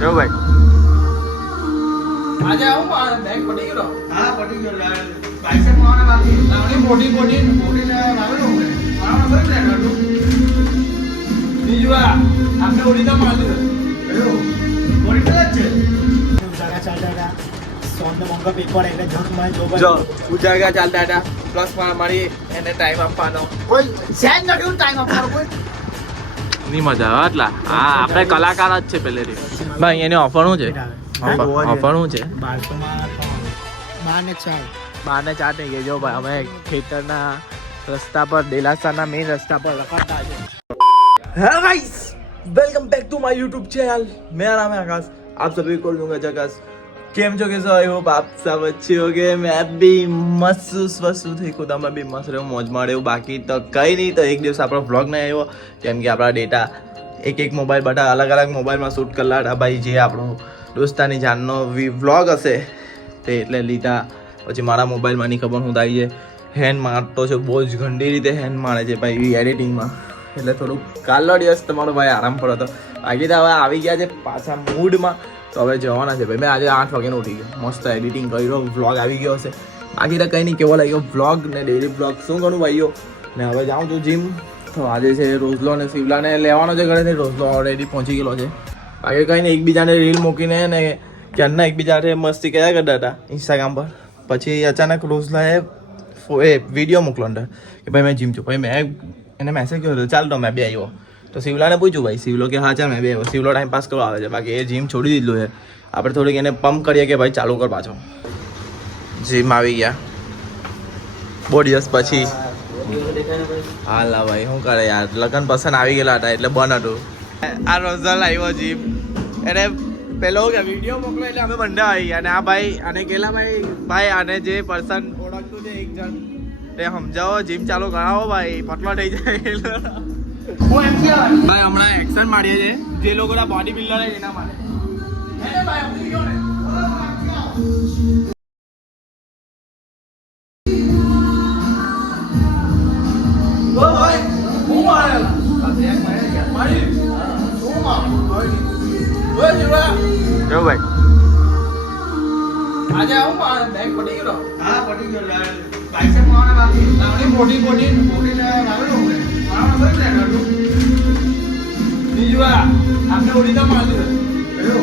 જો ભાઈ આજે આવું બેગ પડી ગયો. હા પટી ગયો યાર. બાઈસેપ મારવાના બાકી. લાવણી મોટી મોટી મોટી ને લાવેલો હું મારવાનો બરાબર ને કાઢું. બીજું આપણે ઓડીના મારી એલો મોટી જ છે. જો ઉજાગા ચાલતા હતા પ્લસ મારી એને ટાઈમ આપવાનો ની મજા આવે એટલા હા આપણે કલાકાર જ છે પહેલેથી ભાઈ એની ઓફર શું છે ઓફર શું છે 12 4 થઈ ગઈ જો ભાઈ અમે ખેતરના રસ્તા પર ડેલાસાના મેઇન રસ્તા પર રખડતા છે hello guys welcome back to my YouTube channel मेरा नाम है आकाश आप सभी को दूंगा जगह केम जो कैसे आई होप आप सब अच्छे हो गए मैं भी मस्त वस्तु थी खुदा में भी मस्त रहो मौज मारे बाकी तो कहीं नहीं तो एक दिवस આપણો વ્લોગ નહીં આવ્યો કેમ કે આપણા ડેટા એક મોબાઈલ બધા અલગ અલગ મોબાઈલમાં શૂટ કરલા હતા ભાઈ જે આપણો દોસ્તાની જાનનો વ્લોગ હશે તે એટલે લીધા પછી મારા મોબાઈલમાં ની ખબર હું થાય છે હેન્ડ મારતો છે બહુ જ ગંદી રીતે હેન્ડ મારે છે ભાઈ એડિટિંગમાં એટલે થોડુંક કાલનો દિવસ તમારો ભાઈ આરામ પર હતો બાકી તો હવે આવી ગયા છે પાછા મૂડમાં તો હવે જવાના છે ભાઈ મેં આજે 8 વાગ્યાનો ઉઠી ગયો મસ્ત એડિટિંગ કર્યો વ્લોગ આવી ગયો હશે બાકી તો કંઈ નહીં કેવો લાગ્યો વ્લોગ ને ડેલી વ્લોગ શું કરું ભાઈઓ ને હવે જાઉં છું જીમ તો આજે છે રોઝલો અને શિવલાને લેવાનો છે ઘરેથી રોઝલો ઓલરેડી પહોંચી ગયેલો છે બાકી કંઈ નહીં એકબીજાને રીલ મૂકીને ને ક્યારના એકબીજાને મસ્તી કર્યા કરતા હતા ઇન્સ્ટાગ્રામ પર પછી અચાનક રોઝલાએ વિડીયો મોકલો અંદર કે ભાઈ મેં જીમ છું ભાઈ મેં એને મેસેજ કર્યો ચાલ તો મેં બે આવ્યો તો શિવલાને પૂછ્યું ભાઈ શિવલો કે હા ચાલ મેં બે આવ્યો શિવલો ટાઈમ પાસ કરવા આવે છે બાકી એ જીમ છોડી દીધું છે આપણે થોડીક એને પમ્પ કરીએ કે ભાઈ ચાલુ કર પાછો જીમ આવી ગયા બહુ દિવસ પછી હાલ ભાઈ શું કરે યાર લગ્ન પસંદ આવી ગયેલા હતા એટલે બંધ હતું આ રોઝલ આવ્યો જીમ એને પેલો કે વિડીયો મોકલો એટલે અમે બંને આવી ગયા અને આ ભાઈ અને કેલા ભાઈ આને જે પર્સન ઓળખતું છે એક જણ તે સમજાવો જીમ ચાલુ કરાવો ભાઈ પતલો થઈ જાય ભાઈ હમણાં એક્શન મારીએ છે જે લોકોના બોડી બિલ્ડર એના માટે જો ભાઈ આજે આવું બેગ પડી ગયો હા પટી ગયો યાર. બાઈસેપ મારવાના બાકી. લાવણી મોટી મોટી મોટી ને લાવેલો હું મારવાનો બરાબર ને કાઢું. બીજું આપણે ઓડીના મારી એલો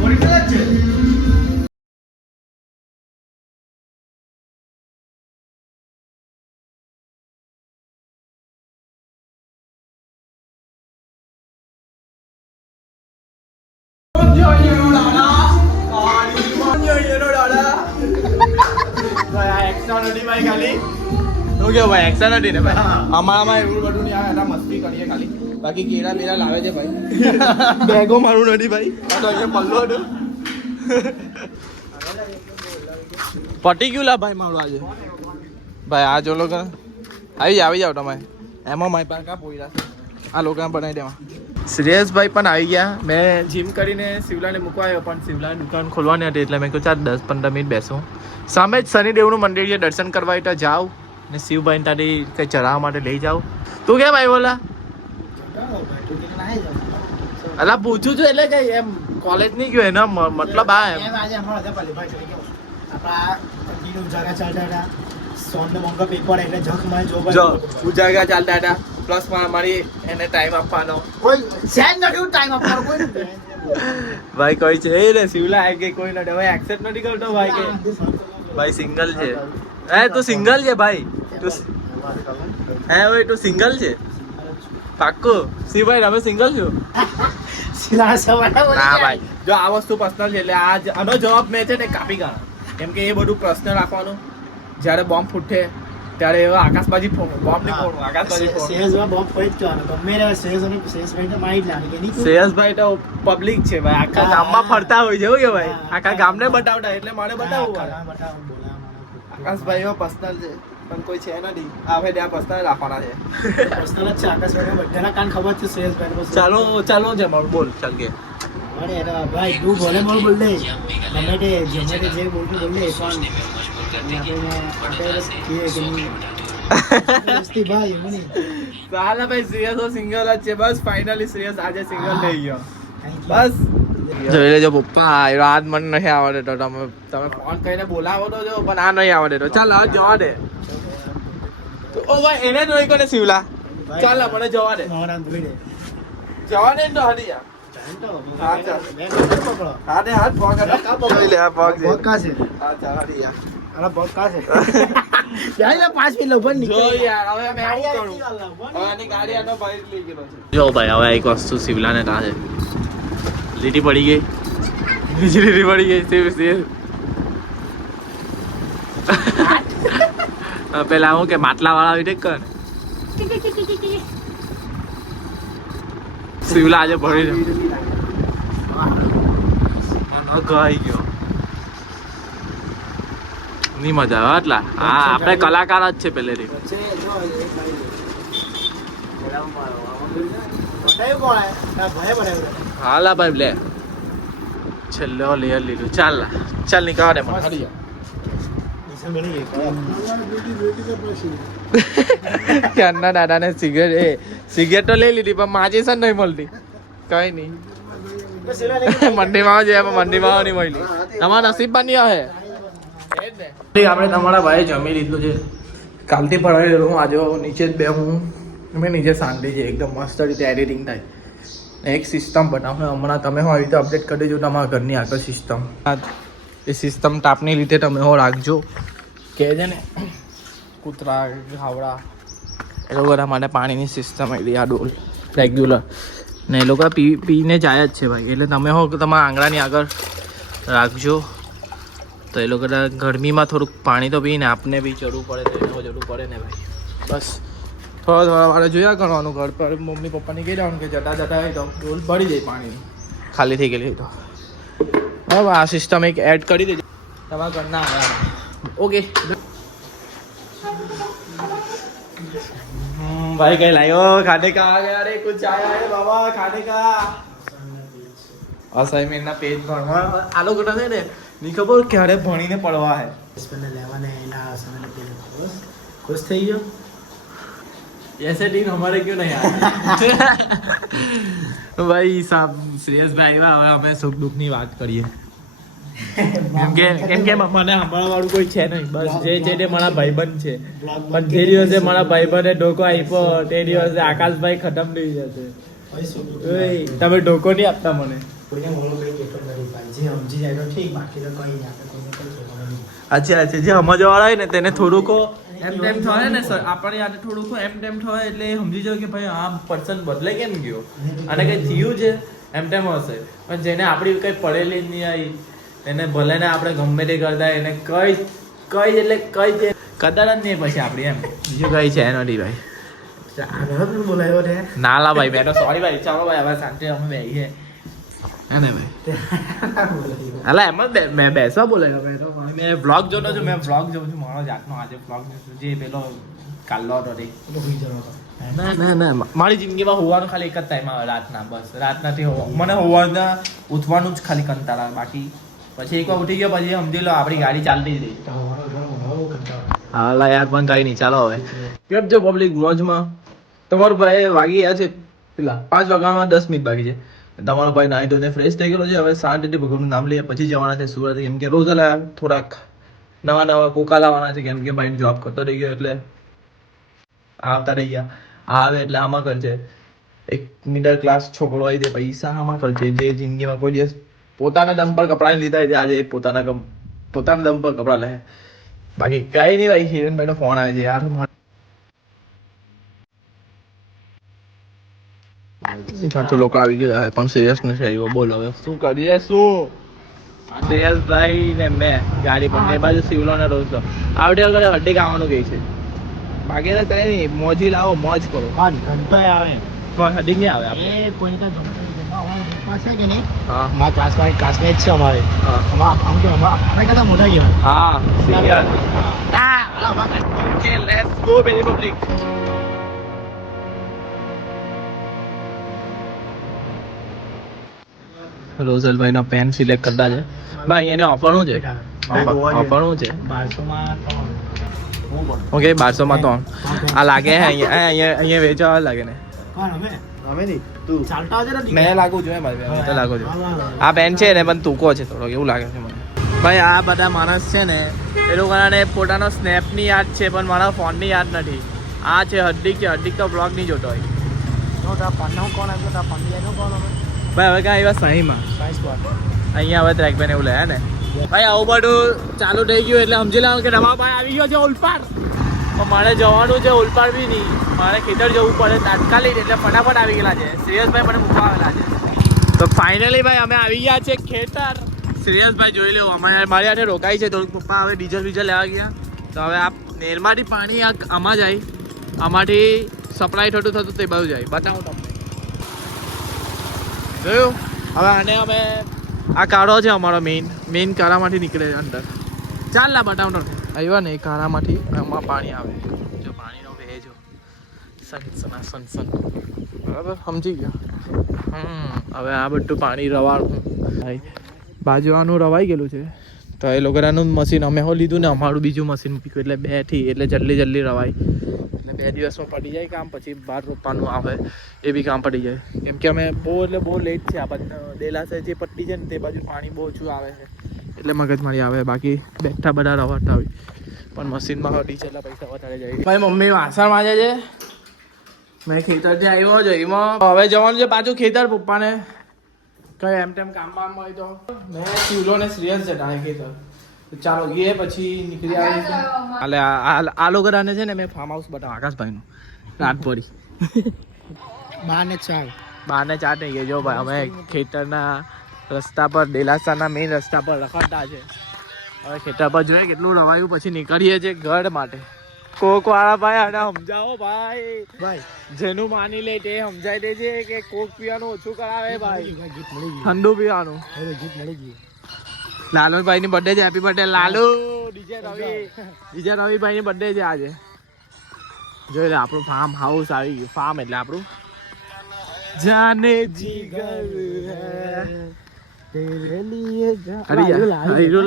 મોટી જ છે. અમારામાં એવું બધું નહીં આવે મસ્તી કરીએ ખાલી બાકી કેળા બેરા લાવે છે ભાઈ બેગો મારું નથી ભાઈ આ તો અહીંયા પલ્લો હતું પટી ગયું લા ભાઈ મારું આજે ભાઈ આ જો લોકો આવી જાવ તમે એમાં મારી પાસે કાં પોઈ છે આ લોકોને બનાવી દેવા શ્રેયસભાઈ પણ આવી ગયા મેં જીમ કરીને શિવલાને મૂકવા આવ્યો પણ શિવલાની દુકાન ખોલવાની હતી એટલે મેં કહ્યું ચાલ 10-15 મિનિટ બેસું સામે જ શનિદેવનું મંદિર છે દર્શન કરવા તો જાઓ ને શિવભાઈ તારી કંઈ ચઢાવવા માટે લઈ જાઓ તું કેમ આવી બોલા અલા પૂછું છું એટલે કઈ એમ કોલેજ નહીં ગયો એનો મતલબ આ એમ જો ઉજાગા ચાલતા હતા પ્લસ મારી એને ટાઈમ આપવાનો ભાઈ કોઈ છે ને શિવલા આ કે કોઈ નથી ભાઈ એક્સેપ્ટ નથી કરતો ભાઈ કે ભાઈ સિંગલ છે હે તું સિંગલ છે ભાઈ તું હે ભાઈ તું સિંગલ છે પાક્કું શિવભાઈ તમે સિંગલ છો ના ભાઈ જો આ વસ્તુ પર્સનલ છે એટલે આનો જવાબ મેં છે ને કાપી કાઢો કેમ કે એ બધું પ્રશ્ન રાખવાનું જ્યારે બોમ્બ ફૂટે ત્યારે એવા આકાશબાજી બોમ્બ નહીં ફોડવું આકાશબાજી શ્રેયસભાઈ તો પબ્લિક છે ભાઈ આખા ગામમાં ફરતા હોય છે કે ભાઈ આખા ગામને બતાવતા એટલે મારે બતાવવું આકાશભાઈ એવો પર્સનલ છે પણ કોઈ છે નથી હવે ત્યાં પર્સનલ રાખવાના છે ચાલો ચાલો છે મારું બોલ ચાલ કે ભાઈ તું ભલે બોલ દે ગમે તે જે બોલતું બોલ દે ભાઈ શ્રેયસ સિંગલ જ છે બસ ફાઇનલી શ્રેયસ આજે સિંગલ થઈ ગયો બસ જોઈ લેજો પપ્પા આજ મને નહીં આવડે તો તમે ફોન કરીને બોલાવો તો જો પણ આ નહીં આવડે તો ચાલ હવે જવા દે ઓ ભાઈ એને જોઈ કોને શિવલા ચાલ મને જવા દે જવા દે તો હરી યાર હા ચાલ હા દે હાથ પગ જોઈ લે આ પગ પગ કા છે હા ચાલ હરી યાર અરે પગ કા છે જાય 5 મિનિટ ઉપર જો નીકળ યાર હવે મેં શું કરું હવે આની ગાડી આનો ભાઈ લઈ ગયો છે જો ભાઈ હવે એક વસ્તુ શિવલાને તા છે લીટી પડી ગઈ બીજી લીટી પડી ગઈ સેવ પેલા હું કે માટલા વાળા આવી કર શિવલા આજે ભરી ગઈ ગયો ની મજા આવે એટલા હા આપણે કલાકાર જ છે પહેલેથી હાલા ભાઈ લે છેલ્લો લેયર લીધું ચાલ નીકળવા દે મને હરી ક્યારના દાદાને સિગરેટ તો લઈ લીધી પણ માચીસ જ નહીં મળતી કઈ નહીં મંડીમાં છે પણ મંડીમાં નહીં મળી તમારા નસીબમાં નહીં આવે આપણે તમારા ભાઈ જમી લીધું છે કાલથી ભણાવી લીધું હું આજે નીચે જ બે હું મેં નીચે શાંતિ છે એકદમ મસ્ત રીતે એડિટિંગ થાય એક સિસ્ટમ બનાવો હમણાં તમે હો આવી રીતે અપડેટ કરી દેજો તમારા ઘરની આગળ સિસ્ટમ એ સિસ્ટમ તાપની લીધે તમે હો રાખજો કે છે ને કૂતરા ઘાવડા એ લોકો બધા માટે પાણીની સિસ્ટમ આવી આ ડોલ રેગ્યુલર ને એ લોકો પીને જાય જ છે ભાઈ એટલે તમે હો તમારા આંગણાની આગળ રાખજો તો એ લોકો ગરમીમાં થોડુંક પાણી તો પીને આપને બી ચડવું પડે તો એને જરૂર પડે ને ભાઈ બસ થોડા વારે જોયા કરવાનું ઘર પર મમ્મી પપ્પાને કહી દેવાનું કે જતા હોય તો ડોલ ભરી જાય પાણીની ખાલી થઈ ગયેલી તો હવે આ સિસ્ટમ એક એડ કરી દેજો તમારા ઘરના આગળ ઓકે भाई कहीं लायो खाने का आ गया अरे कुछ आया है बाबा खाने का असाइनमेंट ना पेज भरवा आ लोग ने नहीं खबर क्यारे भणीने पड़वा है इसने लेवाने एना समय पे खुश થઈ ગયો ऐसे दिन हमारे क्यों नहीं आया भाई साहब श्रेयस भाई હવે અમે સુખ દુઃખ ની વાત કરીએ કેમ કે મને સાંભળવા વાળું કોઈ છે નહીં બસ જે છે તે મારા ભાઈબંધ છે પણ જે દિવસે મારા ભાઈબંધે ઢોકો આપ્યો તે દિવસે આકાશભાઈ ખતમ થઈ જશે તમે ઢોકો નહીં આપતા મને કોઈને મોળો કઈ કેતો નથી ભાઈ જે સમજી જાય તો ઠીક બાકી તો કઈ ના આપણે કોઈને કઈ કહેવાનું અચ્છા જે સમજવા વાળા હોય ને તેને થોડુંક એમ તેમ થાય ને સર આપણે યાદ થોડુંક એમ તેમ થાય એટલે સમજી જાવ કે ભાઈ આ પર્સન બદલે કેમ ગયો અને કઈ થયું છે એમ તેમ હશે પણ જેને આપણી કઈ પડેલી જ નહીં આવી એને ભલે ને આપણે ગમે તે કરતા એને કઈ એટલે કઈ છે કદર જ નહીં પછી આપણી એમ બીજું કઈ છે નથી ભાઈ બોલાયો રે ના લા ભાઈ મેં તો સોરી ભાઈ ચાલો ભાઈ હવે શાંતિ અમે બેહીએ હે ને ભાઈ અલા એમ જ મેં બેસવા બોલાયો મેં વ્લોગ જોતો છું મેં વ્લોગ જોઉં છું મારો જાતનો આજે વ્લોગ જે પેલો કાલ્લો હતો તે ના મારી જિંદગીમાં હોવાનું ખાલી એક જ ટાઈમ આવે રાતના બસ રાતનાથી મને હોવાના ઉઠવાનું જ ખાલી કંટાળ આવે બાકી પછી એકવાર ઉઠી ગયો પછી સમજી લો આપણી ગાડી ચાલતી જ રહી હા લા યાર પણ કઈ નહીં ચાલો હવે કેમ છે પબ્લિક વ્લોગમાં તમારો ભાઈ વાગી ગયા છે પેલા 5 વાગ્યામાં 10 મિનિટ બાકી છે તમારો ભાઈ નાહી ધોઈને ફ્રેશ થઈ ગયો છે હવે શાંતિથી ભગવાનનું નામ લઈએ પછી જવાના છે સુરત કેમ કે રોજ થોડાક નવા કોકા લાવવાના છે કેમ કે ભાઈ જોબ કરતો રહી ગયો એટલે આવતા રહી ગયા આવે એટલે આમાં કરશે એક મિડલ ક્લાસ છોકરો આવી દે પૈસા આમાં કરશે જે જિંદગીમાં કોઈ દિવસ પોતાના દમ પર કપડાં લીધા છે આજે પોતાના દમ પર કપડાં લે બાકી કઈ નહીં ભાઈ હિરેનભાઈ નો ફોન આવે છે યાર તો લોકો આવી ગયા પણ સિરિયસ નથી આવ્યો બોલો હવે શું કરીએ શું શ્રેયસભાઈ ને મેં ગાડી પર બે બાજુ સિવલો ને રોજ આવડે વગર હડ્ડી ખાવાનું કહે છે બાકી તો કઈ નહીં મોજી લાવો મોજ કરો ઘંટો આવે હડ્ડી નહીં આવે એ કોઈ તો પાસે કે નહીં હા મારા ક્લાસમેટ છે અમારે હા આમ કે અમારા કરતા મોટા કહેવાય હા serious okay let's go baby public રોઝલભાઈ નો પેન સિલેક્ટ કરતા છે ભાઈ એને ઓફરનું છે ઓફરનું છે 1200 માં ઓકે 1200 માં 3 આ લાગે હે અહીંયા વેચવા લાગે ને કોણ અમે અમે નહીં તું ચાલતા આવજે ને મેં લાગુ છું ભાઈ મેં તો લાગુ છું હા, હા. આ બેન છે ને પણ ટૂંકો છે થોડો એવું લાગે છે મને ભાઈ આ બધા માણસ છે ને એ લોકોને પોતાનો સ્નેપની યાદ છે પણ મારા ફોનની યાદ નથી આ છે હર્દિક તો બ્લોગ નહીં જોતો હોય તો તારા ફોનનું કોણ આવ્યું તારા ફોન લઈને કોણ આવે ભાઈ હવે ક્યાં આવ્યા સહીમાં સાઈઝ કોણ અહીંયા હવે ટ્રેક પેન એવું લે ને ભાઈ આવું બધું ચાલુ થઈ ગયું એટલે સમજી લેવાનું કે રમાભાઈ આવી ગયો છે ઉલપાડ પણ મારે જવાનું છે ઉલપાડ બી નહીં મારે ખેતર જવું પડે તાત્કાલિક એટલે ફટાફટ આવી ગયેલા છે શ્રેયસભાઈ મને મૂકવા આવેલા છે તો ફાઇનલી ભાઈ અમે આવી ગયા છે ખેતર શ્રેયસભાઈ જોઈ લો અમારે મારી હાથે રોકાઈ છે થોડુંક પપ્પા હવે ડીઝલ લેવા ગયા તો હવે આ નેરમાંથી પાણી આમાં જાય આમાંથી સપ્લાય થતું તે બાજુ જાય બતાવું તમને જોયું હવે આને અમે આ કાળો છે અમારો મેઇન કાળામાંથી નીકળે અંદર ચાલ ના બતાવું તમને આવ્યા ને એ કાળામાંથી આમાં પાણી આવે જો પાણીનો ભેજો સનસન બરાબર સમજી ગયા હવે આ બધું પાણી રવાડું ભાઈ બાજુવાનું રવાઈ ગયેલું છે તો એ લોકોનું મશીન અમે હો લીધું ને અમારું બીજું મશીન મૂક્યું એટલે 2 થી એટલે જલ્દી રવાય એટલે 2 દિવસમાં પડી જાય કામ પછી બહાર રોપવાનું આવે એ બી કામ પડી જાય કેમ કે અમે બહુ લેટ છે આ બાજુ ડેલાસે જે પટ્ટી છે ને તે બાજુ પાણી બહુ ઓછું આવે છે એટલે મગજમારી આવે બાકી બેઠા બધા રવાડતા હોય પણ મશીનમાં ડીઝલના પૈસા વધારે જાય ભાઈ મમ્મી વાસણ માજે છે મેં ખેતરથી આવ્યો છે એમાં હવે જવાનું છે પાછું ખેતર પપ્પાને કઈ એમ તેમ કામ બામ હોય તો મેં શિવલો ને શ્રેયસ જતા ખેતર ચાલો ગયે પછી નીકળી આવી એટલે આ લોકો રાને છે ને મેં ફાર્મ હાઉસ બતાવ આકાશભાઈનું રાત પડી બાને ચાલ 12:04 થઈ ગઈ જો ભાઈ અમે ખેતરના રસ્તા પર ડેલાસાના મેઇન રસ્તા પર રખડતા છે હવે ખેતર પર જોઈએ કેટલું રવાયું પછી નીકળીએ છીએ ઘર માટે કોક વાળા ભાઈ આને સમજાવો ભાઈ ભાઈ જેનું માની લે તે સમજાઈ દેજે કે કોક પીવાનું ઓછું કરાવે ભાઈ ગીત મળી ગયું ઠંડુ પીવાનું હવે ગીત મળી ગયું લાલુભાઈ ની બર્થડે છે હેપી બર્થડે લાલુ ડીજે રવિભાઈ ની બર્થડે છે આજે જોઈ લે આપણું ફાર્મ હાઉસ આવી ગયું ફાર્મ એટલે આપણું જાને જીગર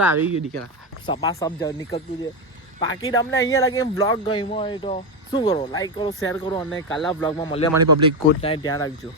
આવી ગયું દીકરા સપા સબ નીકળતું છે બાકી તમને અહીંયા લાગે બ્લોગ ગમ્યો હોય તો શું કરો લાઈક કરો શેર કરો અને કાલના બ્લોગમાં મળીએ મારી પબ્લિક ગુડ નાઇટ ધ્યાન રાખજો